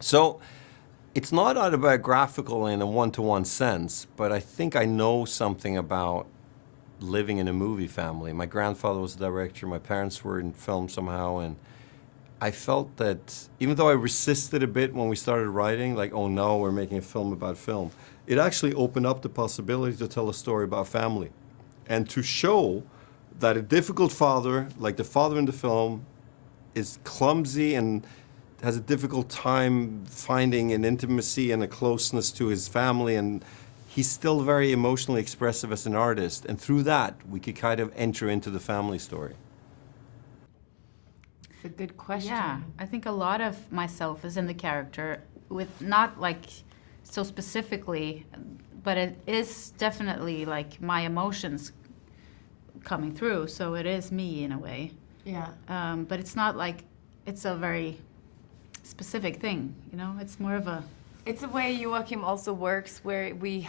So it's not autobiographical in a one-to-one sense, but I think I know something about living in a movie family. My grandfather was a director, my parents were in film somehow, and I felt that even though I resisted a bit when we started writing, like, oh no, we're making a film about film, it actually opened up the possibility to tell a story about family and to show that a difficult father, like the father in the film, is clumsy and has a difficult time finding an intimacy and a closeness to his family, and he's still very emotionally expressive as an artist, and through that we could kind of enter into the family story. It's a good question. Yeah, I think a lot of myself is in the character, with not like so specifically, but it is definitely like my emotions coming through, so it is me in a way. Yeah. But it's not like it's a very specific thing, you know? It's more of a... It's a way Joachim also works where we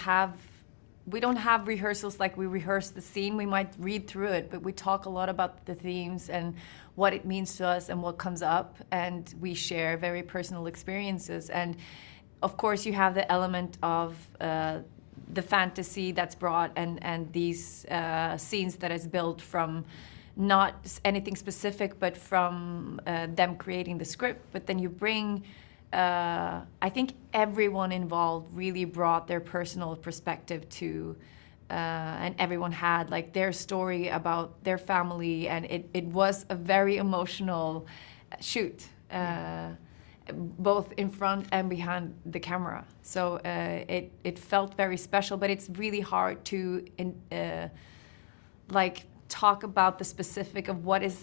don't have rehearsals like we rehearse the scene. We might read through it, but we talk a lot about the themes and what it means to us and what comes up, and we share very personal experiences. And of course you have the element of the fantasy that's brought and these scenes that is built from not anything specific, but from them creating the script. But then you bring, I think everyone involved really brought their personal perspective to, and everyone had like their story about their family, and it was a very emotional shoot, both in front and behind the camera. So it felt very special, but it's really hard to like talk about the specific of what is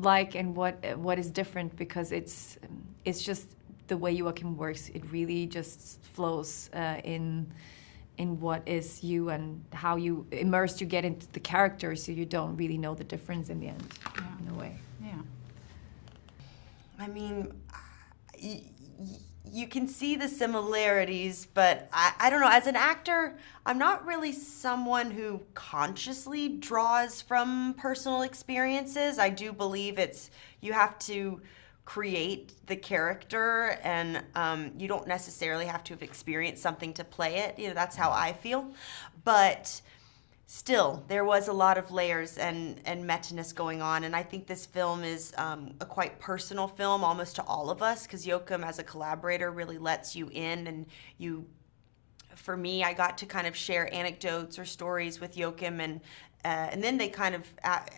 like and what is different, because it's just the way Joachim works. It really just flows in what is you and how you immersed you get into the character, so you don't really know the difference in the end. Yeah. In a way. Yeah. I mean, you can see the similarities, but I don't know. As an actor, I'm not really someone who consciously draws from personal experiences. I do believe you have to create the character, and you don't necessarily have to have experienced something to play it. You know, that's how I feel. But still, there was a lot of layers and meta-ness going on, and I think this film is a quite personal film, almost to all of us, because Joachim, as a collaborator, really lets you in, and for me, I got to kind of share anecdotes or stories with Joachim, and then they kind of,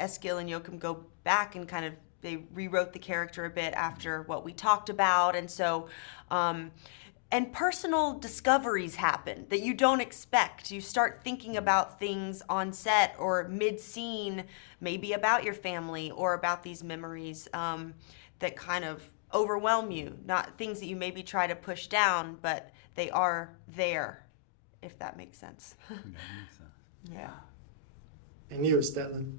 Eskil and Joachim go back and kind of, they rewrote the character a bit after what we talked about, and so, and personal discoveries happen that you don't expect. You start thinking about things on set or mid-scene, maybe about your family or about these memories that kind of overwhelm you. Not things that you maybe try to push down, but they are there, if that makes sense. That makes sense. Yeah. And you, Stellan?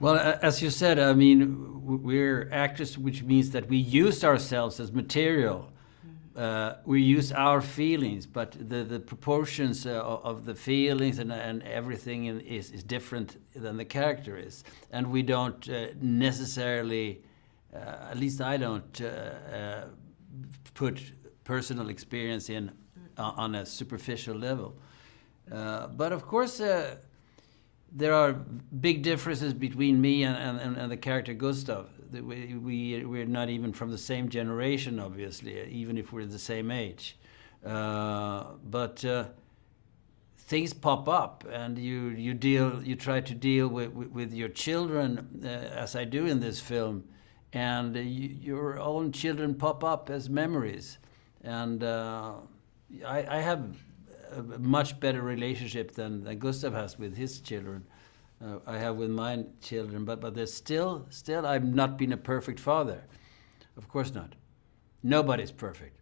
Well, as you said, I mean, we're actors, which means that we use ourselves as material. We use our feelings, but the proportions of the feelings and everything is different than the character is. And we don't necessarily, at least I don't, put personal experience in on a superficial level. But of course, there are big differences between me and the character Gustav. We're not even from the same generation, obviously, even if we're the same age. But things pop up, and you try to deal with your children, as I do in this film, and your own children pop up as memories. And I have a much better relationship than Gustav has with his children. I have with my children, but there's still I've not been a perfect father. Of course not. Nobody's perfect.